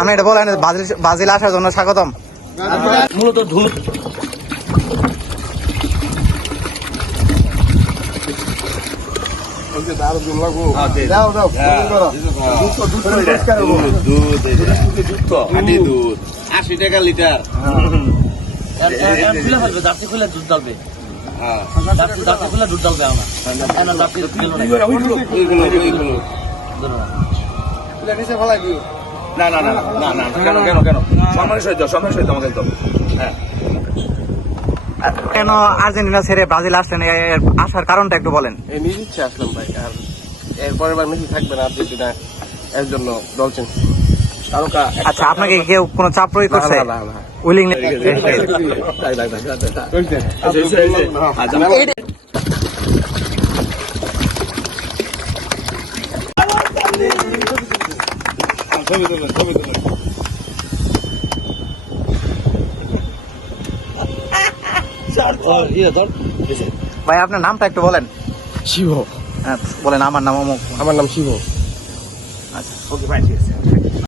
আমি এটা বলেন ব্রাজিল আসার জন্য স্বাগতম। মূলত ধূপ দুধ 80 টাকা লিটার। জার্সি খুলে দুধ ডালবে, জার্সি খুলে দুধ ডালবে আমার না না না না না কেন কেন কেন সম্মানের সহিত আমাকে তো হ্যাঁ। কেন আর্জেন্টিনা ছেড়ে ব্রাজিল আসলেন, আসার কারণটা একটু বলেন। নিজে ইচ্ছে আসলাম ভাই, আর এরপরের বার মেসি থাকবে না আর্জেন্টিনা, এর জন্য দল চেঞ্জ। আচ্ছা, আপনাকে কেউ কোনো চাপ প্রয়োগ করছে? উইলিং ভাই, আপনার নামটা একটু বলেন। শিব। বলেন। আমার নাম অমুক। আমার নাম শিব। আচ্ছা, ওকে ভাই, ঠিক আছে।